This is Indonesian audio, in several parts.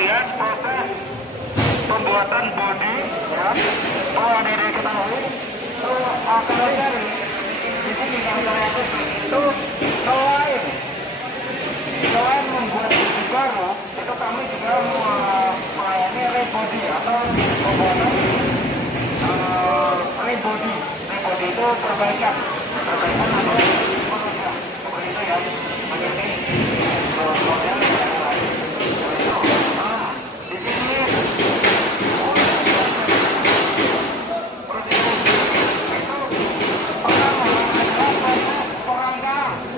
lihat proses pembuatan bodi ya. Oh, ada yang diketahui. Kalau dari di sini yang terlihat itu selain membuat bodi baru, itu kami juga melayani rebody atau pembuatan rebody. Rebody itu perbaikan atau perubahan seperti itu ya. Menjadi model yang lain. Di sini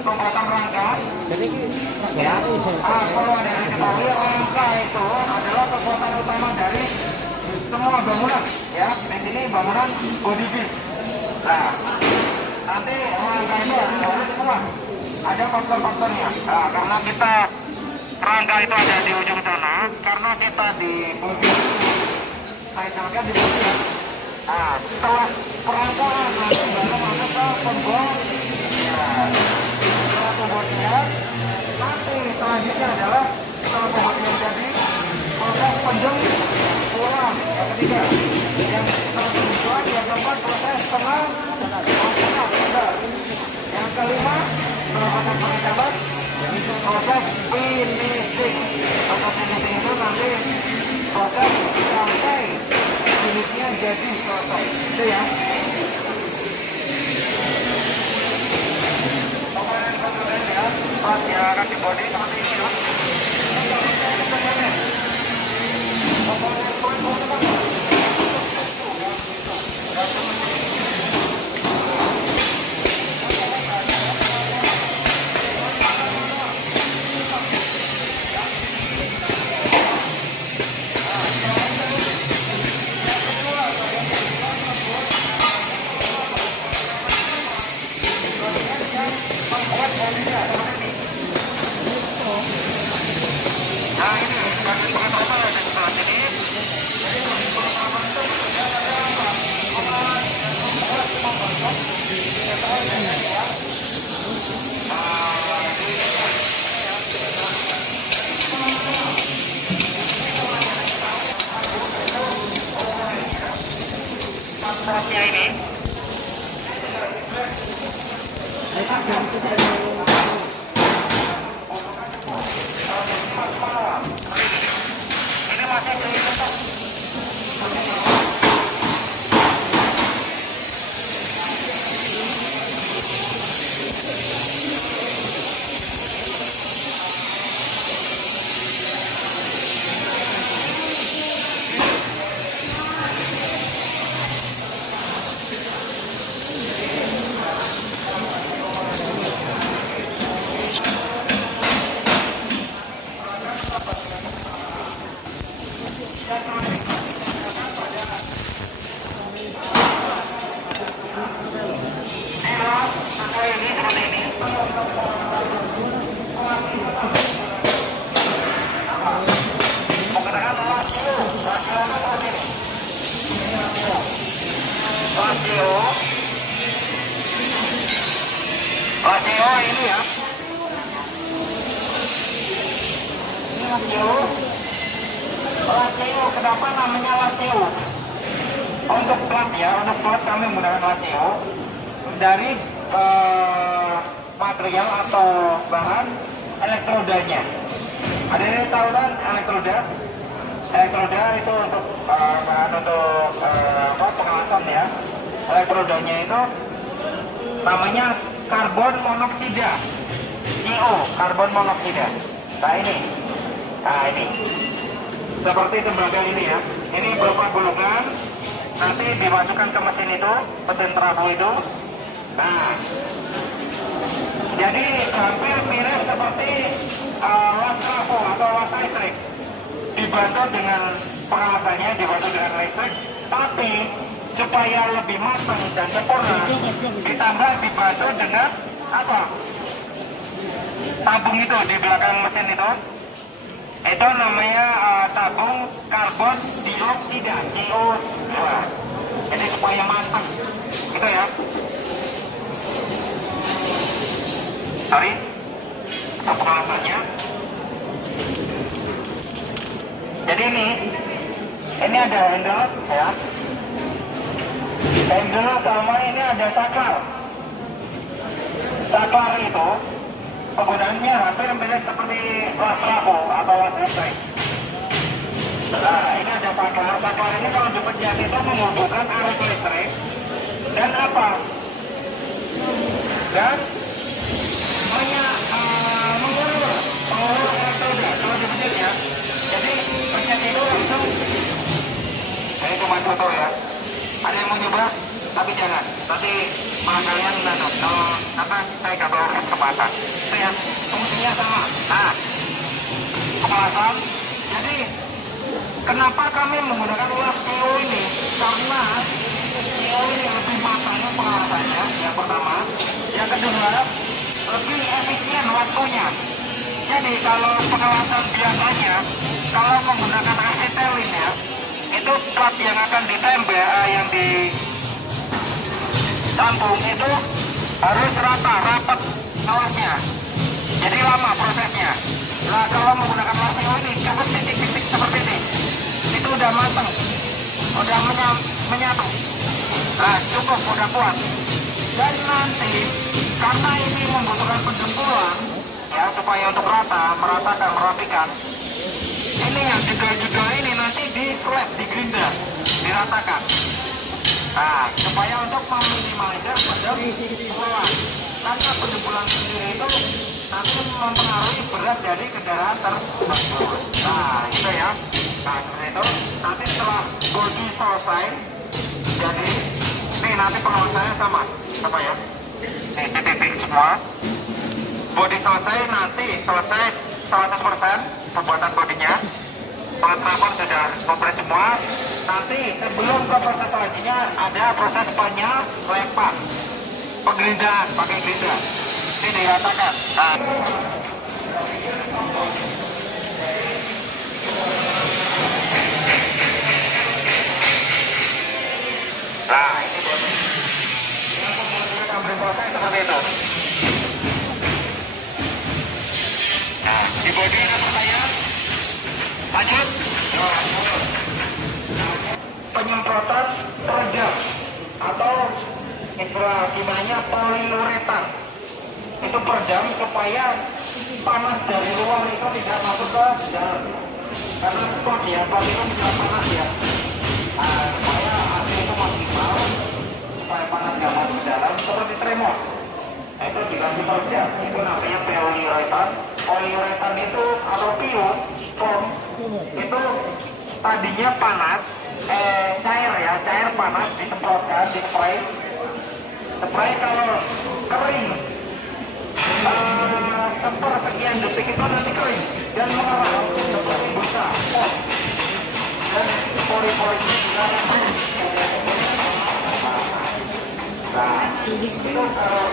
pembuatan rangka. Jadi Ya, kalau ada yang diketahui rangka itu adalah kekuatan utama dari semua bangunan. Ya, di sini bangunan body beam. Nah, nanti rangka itu harus semua. Ada faktor-faktornya. Nah, karena kita rangka itu ada di ujung sana, karena kita di bagian saya di bagian. Nah, setelah perangkaan nanti baru masuk ke pembuat. Ya, setelah pembuatnya. Nanti selanjutnya adalah setelah pembuatan jadi proses penjung ulang yang ketiga, yang kedua yang keempat proses tenang yang kelima proses pengecapan proses finishing. Proses finishing itu nanti proses sampai finishnya jadi selesai itu ya. Pas ya kasih body seperti ini ya. Prosesnya ini masih dihitung. Lasio ini ya. Ini lasio. Kenapa namanya lasio? Untuk plat ya, untuk plat kami menggunakan lasio dari material atau bahan elektrodanya. Ada yang tahu kan elektroda? Elektroda itu untuk bahan untuk pengawasan ya. Elektrodanya itu namanya karbon monoksida, CO, karbon monoksida. Nah ini seperti tembakau ini ya. Ini berupa gulungan, nanti dimasukkan ke mesin itu, mesin trafo itu. Nah, jadi hampir mirip seperti las trafo atau las listrik. Dibantu dengan pengawasannya, dibantu dengan listrik, tapi supaya lebih matang dan sempurna, ditambah dibantu dengan apa? Tabung itu di belakang mesin itu namanya tabung karbon dioksida CO2. Jadi supaya matang, gitu ya. Sorry, pengawasannya. Jadi ini ada handle ya. Handle sama ini ada saklar. Saklar itu penggunaannya hampir mirip seperti las trafo atau las listrik. Nah, ini ada saklar. Saklar ini kalau dipencet itu menghubungkan arus listrik dan apa? Dan mengulur elektroda kalau dipencet ya. Jadi pencet itu langsung. Ini cuma contoh ya. Ada yang mau nyoba, tapi jangan. Nanti malah kalian nonton. Kalau apa saya nggak bawa kesempatan. Itu ya, fungsinya sama. Nah, pengelasan. Jadi kenapa kami menggunakan ulas PO ini? Karena PO ini lebih matang pengelasannya. Yang pertama, yang kedua lebih efisien waktunya. Jadi kalau pengelasan biasanya, kalau menggunakan asetelin ya, itu plat yang akan ditembak, yang disambung itu harus rapat alasnya. Jadi lama prosesnya. Nah kalau menggunakan lasio ini cukup titik-titik seperti ini. Itu udah matang, udah menyatu. Nah cukup, udah kuat. Dan nanti karena ini membutuhkan penjempuran ya supaya untuk merata dan merapikan. Ini yang juga ini nanti di slab, di gerinda, diratakan. Nah, supaya untuk meminimalisir penjempuran. Karena penjempuran sendiri itu nanti mempengaruhi berat dari kendaraan tersebut. Nah, itu ya. Nah, seperti itu. Nanti setelah bodi selesai, jadi nih nanti pengawasannya sama ya. Nih, titik semua. Bodi selesai nanti selesai 100% pembuatan bodinya. Pengetrapan sudah komplit semua. Nanti sebelum ke proses selanjutnya ada proses penyelepan, penggerindahan pakai gerinda. Ini diratakan. Nah ini bodi. Yang kemudian sampai proses seperti itu. Nah di bodi itu saya lanjut. Penyemprotan peredam atau istilah kimanya poliuretan. Itu peredam supaya panas dari luar itu tidak masuk ke dalam. Karena pot itu bisa panas ya. Nah, supaya hasil itu maksimal, supaya panas tidak masuk ke dalam, seperti tremor. Nah, itu dikasih peredam. Itu namanya poliuretan. Poliuretan itu atau pium, foam itu tadinya panas. Cair panas disemprotkan, di spray kalau kering sepersekian detik itu nanti kering dan mengeras seperti busa dan pori-porinya juga nah itu kalau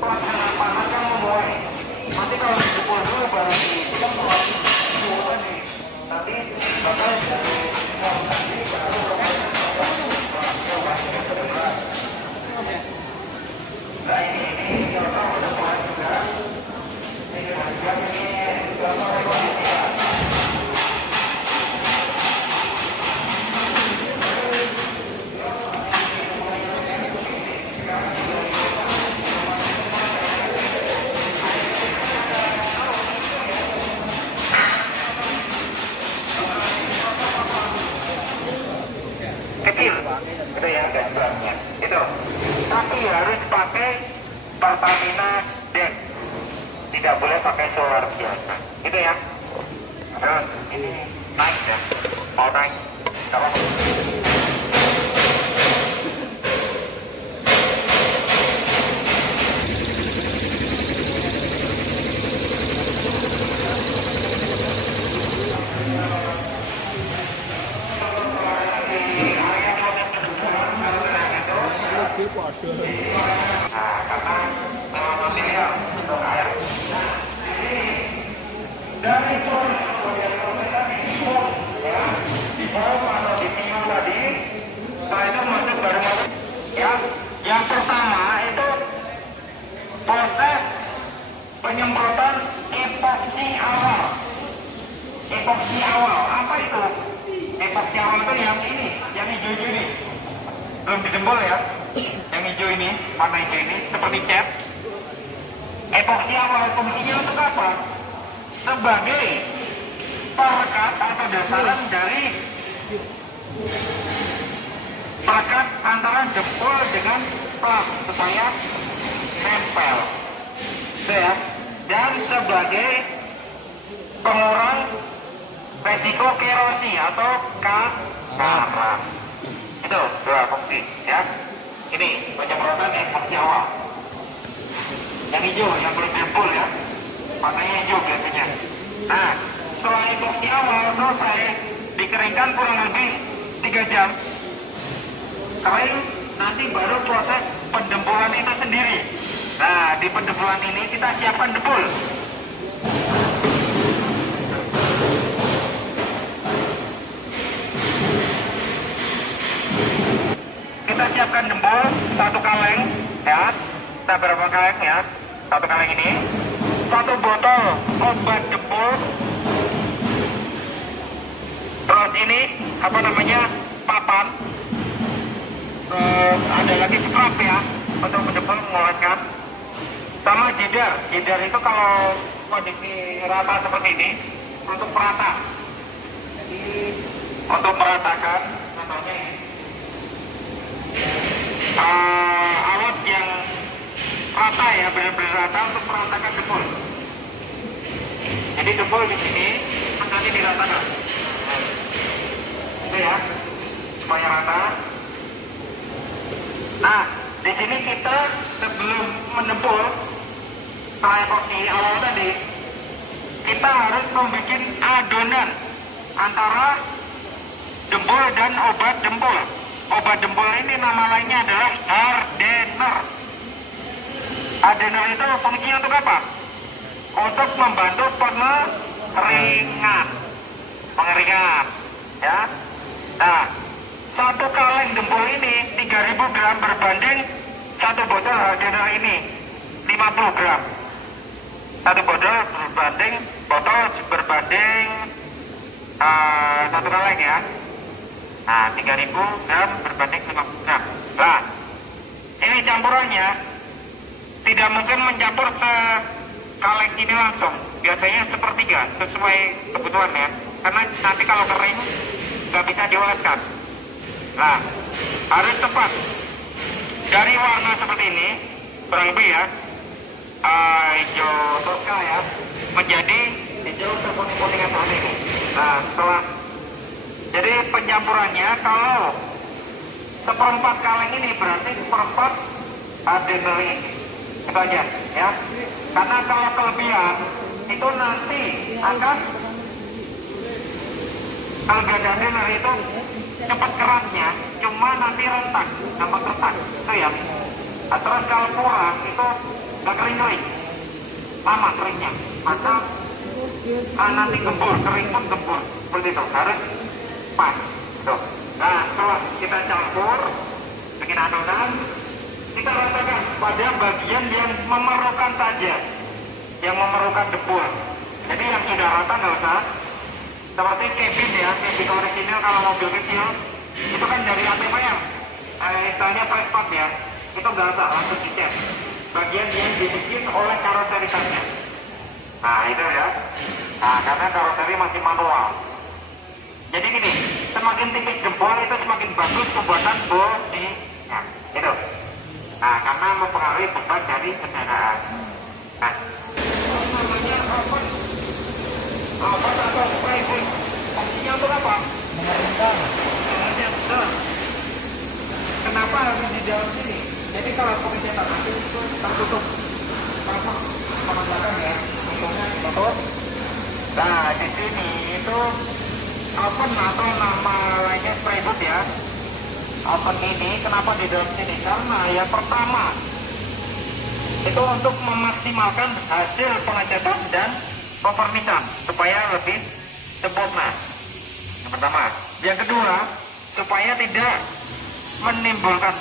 pelaksanaan panas kan memulai nanti kalau dipukul dulu baru disemprot nanti bakal dari kecil itu ya gambarnya itu, tapi harus pakai Pertamina Dex, tidak boleh pakai solar biasa itu ya. Terus ini naik ya, mau naik kalau yang pertama itu proses penyemprotan epoksi awal. epoksi awal. Apa itu? Epoksi awal itu yang ini, yang hijau ini. Belum dijempol ya. Yang hijau ini, warna hijau ini, seperti cat. Epoksi awal fungsinya untuk apa? Sebagai perekat atau dasaran dari perekat antara jempol dengan plat supaya nempel. Itu ya. Dan sebagai pengurang resiko kerosi atau karat. Itu dua fungsi ya. Ini penyemprotan epoksi awal. Yang hijau yang belum nempel ya. Warnanya hijau biasanya. Nah, setelah epoksi awal selesai, dikeringkan kurang lebih 3 jam. Kering, nanti baru proses pendempulan itu sendiri. Nah, di pendempulan ini kita siapkan dempul. Kita siapkan dempul 1 kaleng ya. Kita berapa kaleng ya? 1 kaleng ini. 1 botol obat dempul. Terus ini apa namanya? Papan. Terus ada lagi scrub ya untuk mendempul mengoleskan. Sama jidar. Jidar itu kalau kondisi rata seperti ini untuk merata. Jadi untuk meratakan contohnya ini. Alat yang rata ya, benar-benar rata untuk meratakan dempul. Jadi dempul di sini nanti diratakan. Itu ya, supaya rata. Nah, di sini kita sebelum mendempul, setelah epoksi awal tadi, kita harus membuat adonan antara dempul dan obat dempul. Obat dempul ini nama lainnya adalah hardener. Hardener itu fungsinya untuk apa? Untuk membantu pengeringan. Pengeringan, ya. Nah, 1 kaleng dempul ini 3000 gram berbanding 1 botol hardener ini 50 gram. 1 botol berbanding 1 kaleng ya. Nah, 3000 gram berbanding 50 gram. Nah, ini campurannya tidak mungkin mencampur sekaleng ini langsung. Biasanya sepertiga sesuai kebutuhan ya. Karena nanti kalau kering nggak bisa dioleskan. Nah, harus tepat. Dari warna seperti ini, kurang lebih ya, hijau toska ya, menjadi hijau terkuning-kuning seperti ini. Nah, setelah jadi pencampurannya kalau 1/4 kaleng ini berarti 1/4 hardener ini. Itu aja ya. Karena kalau kelebihan itu nanti akan kelebihan hardener itu cepat kerasnya, cuma nanti retak, gampang retak. Itu ya. Terus kalau kurang itu nggak kering-kering, lama keringnya. Maka nanti gembur, kering pun gembur. Seperti itu, harus pas. Tuh. Nah, setelah kita campur bikin adonan, kita ratakan pada bagian yang memerlukan saja, yang memerlukan dempul. Jadi yang sudah rata nggak usah. Seperti cabin ya, cabin original kalau mobil kecil itu kan dari ATPM, istilahnya prespot ya, itu nggak usah langsung dicet. Bagian yang dibikin oleh karoserisanya. Nah itu ya. Nah karena karoseri masih manual. Jadi gini, semakin tipis jempol itu semakin bagus pembuatan bodinya. Gitu. Nah karena mempengaruhi beban dari kendaraan. Nah, namanya apa atau spraying? Fungsinya untuk apa? Mengeringkan. Kenapa harus di dalam sini? Jadi kalau pengecetan nanti itu tertutup. Kenapa? Mengatakan ya, untungnya ditutup. Nah di sini itu oven atau nama lainnya spray booth ya. Oven ini kenapa di dalam sini? Karena yang pertama itu untuk memaksimalkan hasil pengecatan dan pempernisan supaya lebih sempurna. Yang pertama. Yang kedua, supaya tidak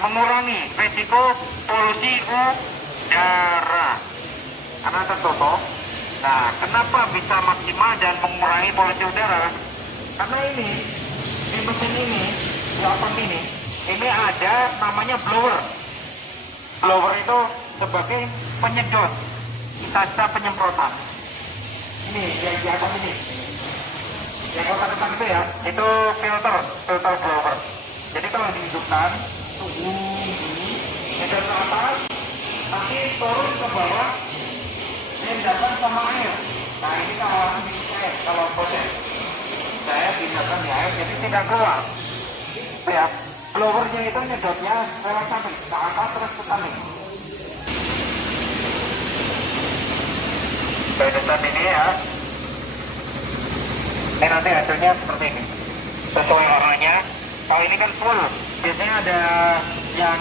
mengurangi risiko polusi udara. Karena tertutup, Nah, kenapa bisa maksimal dan mengurangi polusi udara? Karena ini, di mesin ini, di oven ini ada namanya blower. Blower itu sebagai penyedot, sisa penyemprotan. Ini, yang di atas ini. Yang kotak-kotak itu ya, itu filter blower. Jadi kalau dihidupkan, suhu ini, nyedot ke atas, nanti turun ke bawah, diendapkan sama air. Nah ini kalau di air, kalau proses saya diendapkan di air, jadi tidak keluar. Ya, blowernya itu nyedotnya lewat samping, ke atas terus ke samping. Pedesan ini ya, ini nanti hasilnya seperti ini, sesuai warnanya. Kalau ini kan full, biasanya ada yang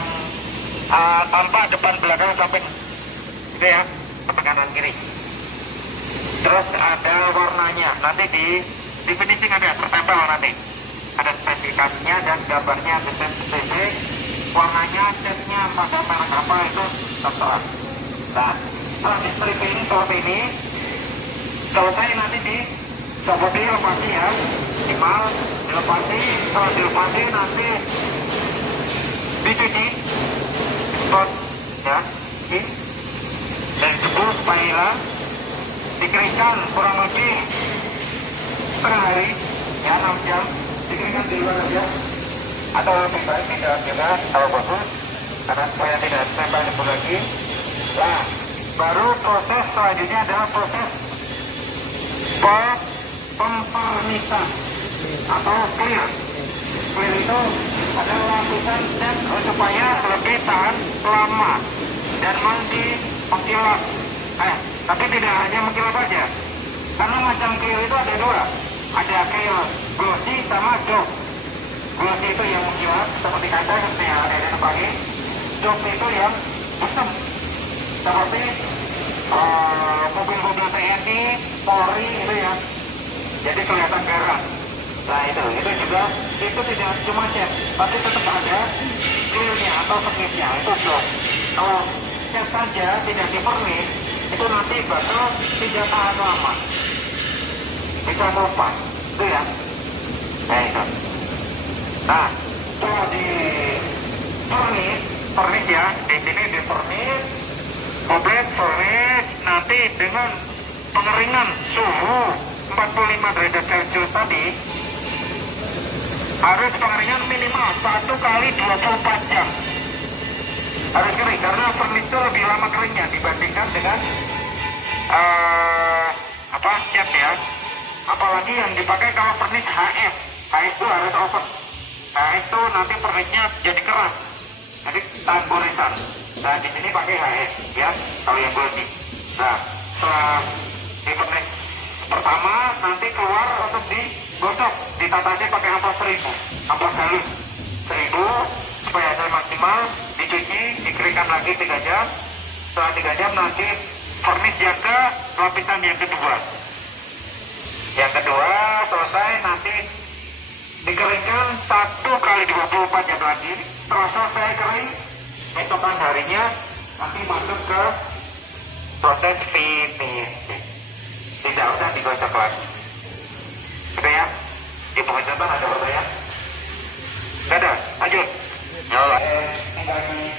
tanpa depan belakang samping, gitu ya, ke kanan kiri. Terus ada warnanya, nanti di finishing ada tertempel nanti, ada spesifikasinya dan gambarnya spesifik, warnanya, catnya, pakai merek apa itu tertera. Nah, setelah di stripping seperti ini, selesai nanti coba dilepasi ya, minimal dilepasi. Setelah dilepasi nanti dicuci, spot ya, ini dan dibus supaya hilang, dikeringkan kurang lebih setengah hari ya, 6 jam dikeringkan di luar aja, atau lebih baik tidak juga kalau bagus, karena supaya tidak tempel lagi. Nah, baru proses selanjutnya adalah proses pempernisan atau clear. Clear itu adalah lapisan cat supaya lebih tahan lama dan mengkilap. Tapi tidak hanya mengkilap saja, karena macam clear itu ada dua, ada clear glossy sama doff. Glossy itu yang mengkilap seperti kaca yang ada di depan ini. Doff itu yang hitam seperti mobil-mobil TNI, Polri itu ya, jadi kelihatan garang. Nah itu juga, itu tidak cuma cat, tapi tetap ada clearnya atau sengitnya, itu doff. Kalau cat saja tidak dipernis, itu nanti bakal tidak tahan lama, bisa melupas, itu ya. Nah itu. Nah, setelah di pernis ya, di sini di pernis, komplit pernis, nanti dengan pengeringan suhu 45 derajat Celcius tadi, harus pengeringan minimal 1 kali 24 jam. Harus kering, karena pernis itu lebih lama keringnya dibandingkan dengan cat ya. Apalagi yang dipakai kalau pernis HS. HS itu harus oven. HS itu nanti pernisnya jadi keras, jadi tahan goresan. Nah di sini pakai HS ya, kalau yang glossy. Nah setelah di pernis pertama nanti keluar untuk digosok, ditatanya pakai ampas 1000, ampas halus 1000 supaya hasil maksimal. Dicuci, dikeringkan lagi 3 jam. Setelah 3 jam nanti pernis yang ke lapisan yang kedua. Yang kedua selesai, nanti dikeringkan 1 kali 24 jam lagi. Setelah selesai kering, esokan harinya nanti masuk ke proses finishing. Tidak usah digosok lagi. Oke ya, di pengecotan ada pertanyaan? Tidak ada, lanjut. Nyala. Tinggal di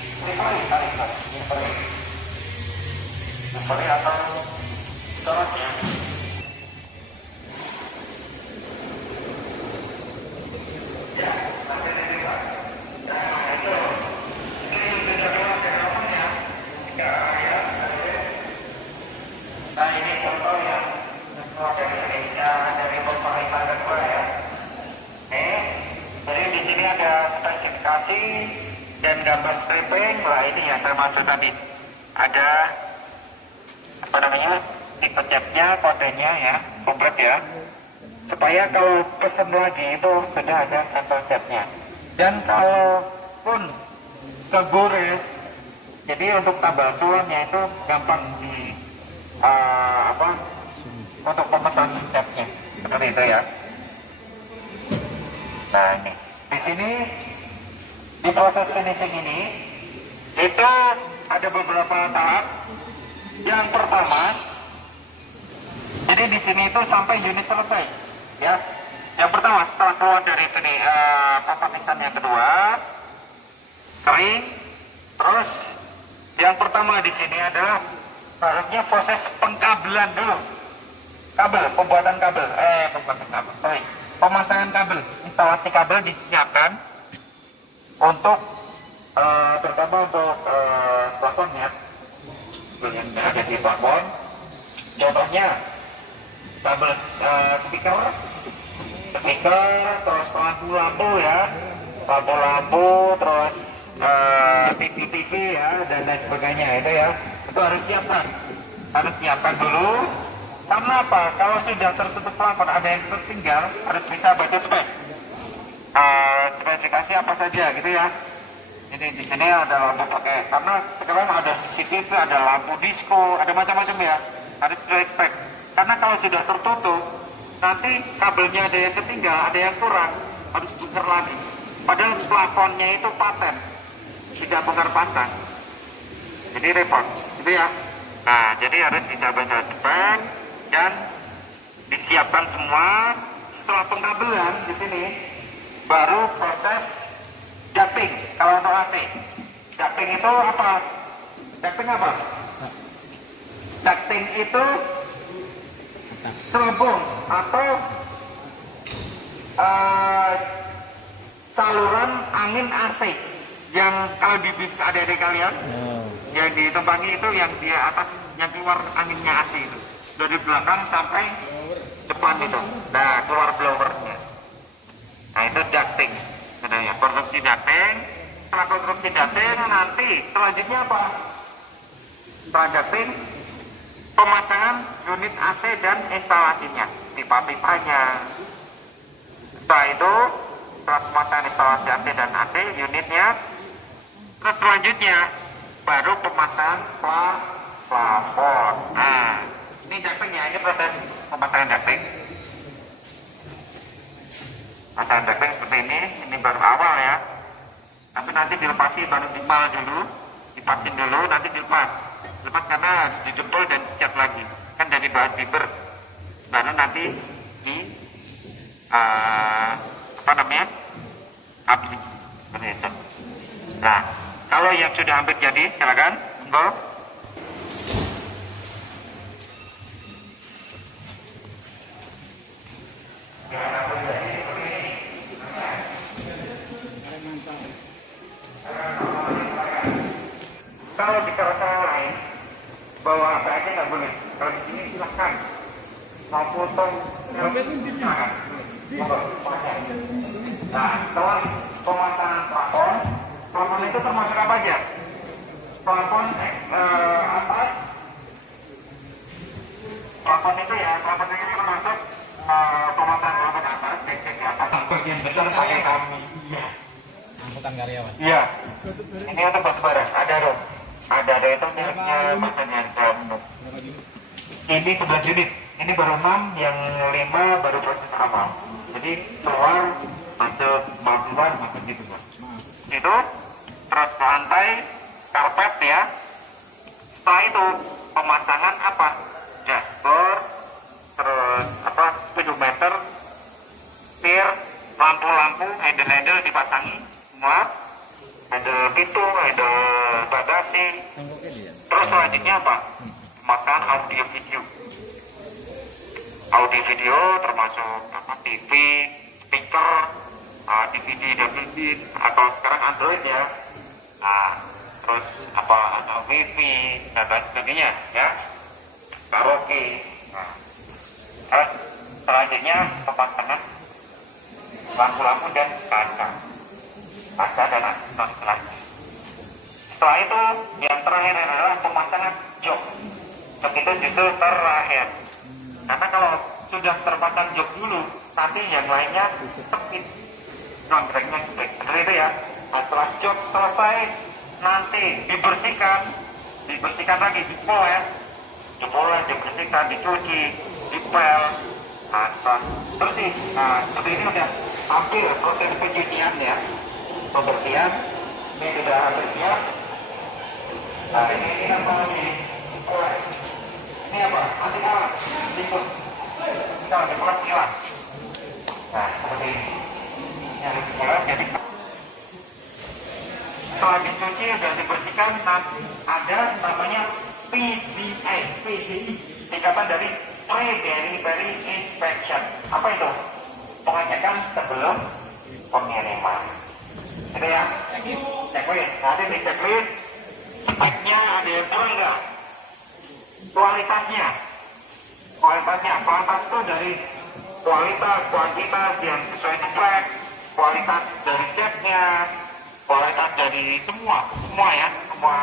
atau torosnya. Ya, sampai dari Pak. Nah, itu. Ini sudah keluar dari ovennya. Ya. Nah, ini contoh yang keluar dari Indonesia, dari pemerintah kedua ya. Jadi di sini ada spesifikasi dan gambar stripping. Wah, ini ya saya maksud tadi. Ada tipe catnya, kodenya ya, komplit ya. Supaya kalau pesen lagi itu sudah ada sampel catnya. Dan kalaupun kegores, jadi untuk tambal sulamnya itu gampang untuk pemesan catnya. Seperti itu ya. Nah ini, di sini di proses finishing ini itu ada beberapa tahap. Yang pertama Jadi di sini itu sampai unit selesai, ya. Yang pertama setelah keluar dari ini lapisan yang kedua kering, terus yang pertama di sini adalah harusnya proses pengkabelan dulu, pembuatan kabel, pemasangan kabel, instalasi kabel disiapkan untuk terutama untuk plafon ya, yang ada di plafon. Contohnya kabel speaker, terus lampu ya, lampu, terus TV ya, dan lain sebagainya itu ya, itu harus siapkan dulu. Karena apa? Kalau sudah tertutup plafon ada yang tertinggal, harus bisa baca spesifikasi apa saja gitu ya. Jadi di sini ada lampu pakai, karena sekarang ada CCTV, ada lampu disco, ada macam-macam ya, harus respect. Karena kalau sudah tertutup, nanti kabelnya ada yang ketinggal, ada yang kurang, harus tukar lagi. Padahal plafonnya itu paten, tidak bongkar pasang, jadi repot, gitu ya. Nah, jadi harus dicoba cepat dan disiapkan semua. Setelah pengkabelan di sini, baru proses ducting. Kalau untuk AC, ducting itu apa? Ducting itu selubung atau saluran angin AC yang kalau di bis ada kalian yang ditumpangi itu, yang di atas yang keluar anginnya AC itu dari belakang sampai depan itu, nah keluar blowernya. Nah itu ducting, sebenarnya konstruksi ducting. Setelah konstruksi ducting nanti selanjutnya apa? Setelah ducting, pemasangan unit AC dan instalasinya, pipa-pipanya. Setelah itu, setelah pemasangan instalasi AC dan AC unitnya, terus selanjutnya baru pemasangan plafon. Nah, ini ducting ya, ini proses pemasangan ducting. Pemasangan ducting seperti ini baru awal ya. Tapi nanti dilepasi, baru dipasin dulu, nanti dilepas karena dijempol dan dicat lagi, kan dari bahan fiber, baru nanti di api seperti itu. Nah, kalau yang sudah hampir jadi, silakan monggo. Kalau di kawasan lain bawa apa aja nggak boleh. Kalau di sini silahkan mau potong jangan. Nah, setelah pemasangan plafon itu termasuk apa aja? Plafon atas, plafon itu ya, plafon ini termasuk pemasangan plafon atas, cek di atas. Bagian besar pakai kami. Iya. Angkutan karyawan. Iya. Ini untuk batubara, ada itu miliknya makanya kamu. Ini 11 unit, ini baru 6, yang 5 baru proses awal. Jadi keluar masuk keluar masuk gitu kan. Itu terus lantai karpet ya. Setelah itu pemasangan apa? Dashboard, terus speedometer, setir, lampu-lampu, handle dipasangi semua. Ada pintu, ada bagasi. Terus selanjutnya apa? Pemasangan audio video termasuk TV, speaker, DVD, DVD atau sekarang Android ya. Nah, terus Wifi dan lain sebagainya ya. Karaoke. Nah, terus selanjutnya pemasangan lampu-lampu dan kaca dan lagi. Setelah itu yang terakhir adalah pemasangan jok. Jok itu justru terakhir. Karena kalau sudah terpasang jok dulu, nanti yang lainnya sempit, nongkrengnya seperti itu ya. Nah, setelah jok selesai, nanti dibersihkan lagi, jempol, dibersihkan, dicuci, dipel. Nah, setelah bersih, nah seperti ini udah hampir proses pencucian ya. Pembersihan ini sudah hampir siap. Nah ini apa lagi? Ini apa? Anti karat, tikus. Kita ada kelas hilang. Nah, seperti ini. Yang hilang jadi setelah dicuci dan dibersihkan, ada namanya PDI, singkatan dari Pre-Delivery Inspection. Apa itu? Pengecekan sebelum pengiriman. Itu ya, checklist. Nanti di checklist, speknya ada yang kurang nggak? Kualitas itu dari kualitas, kuantitas yang sesuai spek, kualitas dari ceknya, kualitas dari semua ya, semua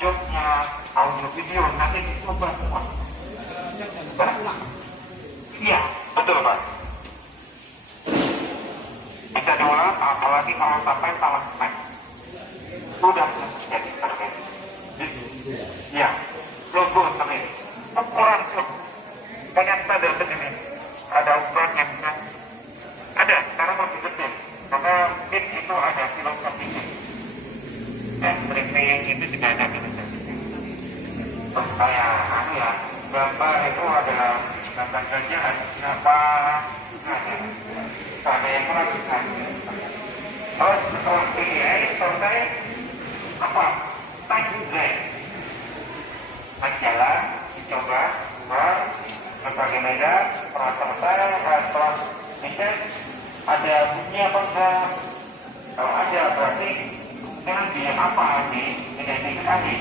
jobnya, audio video, nanti dicoba semua. Iya, betul Pak. Bisa diulang, apalagi kalau sampai salah spek. Sudah jadi terkait. Iya, logo terkait. Ukuran banyak standar begini. Ada ukuran yang ada, sekarang masih kecil. Maka mungkin itu ada filosofinya. Dan briefing itu juga ada filosofinya. Terus kayak ya, gambar itu ada gambar kerjaan, apa ada. Ada yang kurang ada. Terus setelah PDI selesai apa? Tes drive. Tes jalan, dicoba, berbagai medan, pernah selesai, setelah dicek ada bunyi apa enggak. Kalau ada berarti dengan dia apa diidentifikasi.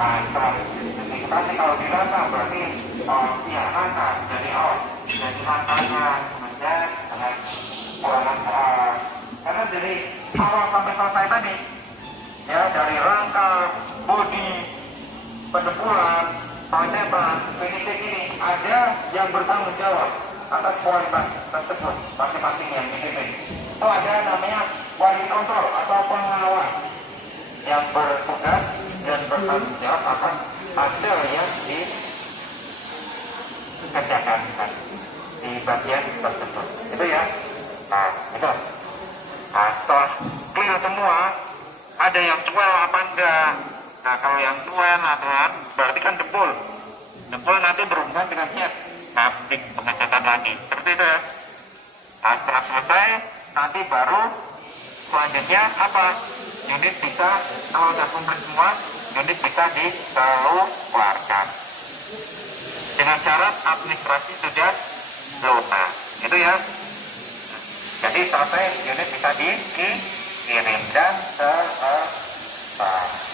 Nah, setelah identifikasi kalau dirasa berarti ya rasa dari jadi rantanya kemudian dengan ukuran karena dari awal sampai selesai tadi ya, dari rangka, bodi, pendebulan, pencetan, finishing ini ada yang bertanggung jawab atas kualitas tersebut masing-masing yang dimiliki. Itu ada namanya quality control atau pengawas yang bertugas dan bertanggung jawab atas hasil yang dikerjakan di bagian tersebut. Itu ya. Nah, itu. Nah, setelah clear semua, ada yang cuel apa enggak? Nah, kalau yang cuel atau berarti kan jempol. Jempol nanti berhubungan dengan head. Nah, pengecekan lagi. Seperti itu ya. Nah, setelah selesai, nanti baru selanjutnya apa? Unit bisa, kalau sudah komplit semua, unit bisa dikeluarkan. Dengan syarat administrasi sudah lunas. Itu ya. Jadi selesai, unit bisa dikirim dan selesai.